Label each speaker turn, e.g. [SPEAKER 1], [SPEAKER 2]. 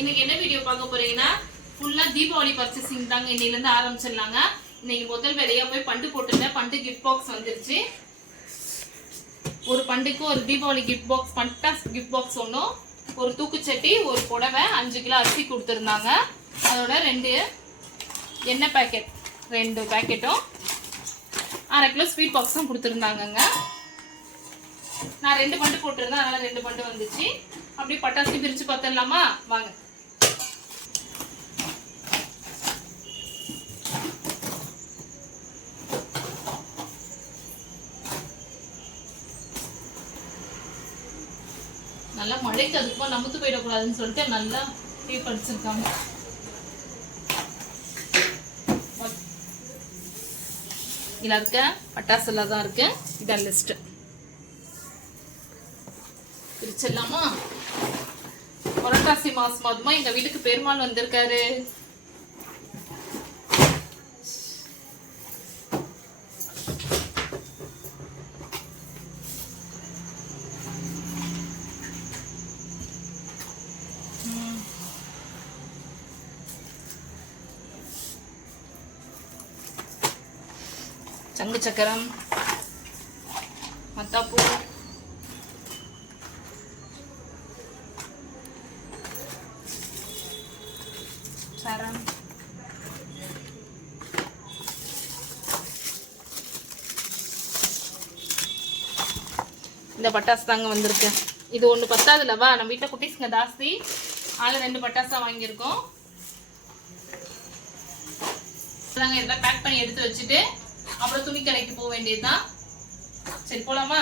[SPEAKER 1] இன்னைக்கு என்ன வீடியோ பார்க்க போறீங்கன்னா ஃபுல்லா தீபாவளி பர்ச்சேசிங் தாங்க இன்னைல இருந்து ஆரம்பிச்சிடலாங்க. இன்னைக்கு முதல் வேலையா போய் பண்டு போட்டுருந்தேன் பண்டு கிஃப்ட் பாக்ஸ் வந்துருச்சு. ஒரு பண்டுக்கு ஒரு தீபாவளி கிஃப்ட் பாக்ஸ் பண்டா கிஃப்ட் பாக்ஸ் ஒன்றும் ஒரு தூக்குச்சட்டி ஒரு புடவை அஞ்சு கிலோ அரிசி கொடுத்துருந்தாங்க. அதோட ரெண்டு எண்ணெய் பேக்கெட் ரெண்டு பேக்கெட்டும் அரை கிலோ ஸ்வீட் பாக்ஸும் கொடுத்துருந்தாங்கங்க. நான் ரெண்டு பண்டு போட்டிருந்தேன் அதனால ரெண்டு பண்டு வந்துச்சு. அப்படியே பட்டாசு பிரிச்சு பார்த்துடலாமா? வாங்க. நல்லா மழைக்கு அதுக்குமா நமுத்து போயிடக்கூடாதுன்னு சொல்லிட்டு நல்லா டீ படிச்சிருக்காங்க இதில் இருக்க பட்டாசெல்லாம் தான் இருக்கு. இதான் லிஸ்ட்டு பிரிச்சிடலாமா? புரட்டாசி மாசம் மாதமா எங்க வீட்டுக்கு பெருமாள் வந்திருக்காரு. சங்கு சக்கரம் மத்தாப்பூ. சரம். இந்த பட்டாசு தாங்க வந்திருக்கு. இது ஒன்று பத்தாதுலவா நம்ம வீட்டில் குட்டீஸுங்க ஜாஸ்தி. அதில் ரெண்டு பட்டாசா வாங்கியிருக்கோம். தாங்க இதெல்லாம் பேக் பண்ணி எடுத்து வச்சுட்டு அப்புறம் துணி கடைக்கு போக வேண்டியதுதான். சரி போலாமா?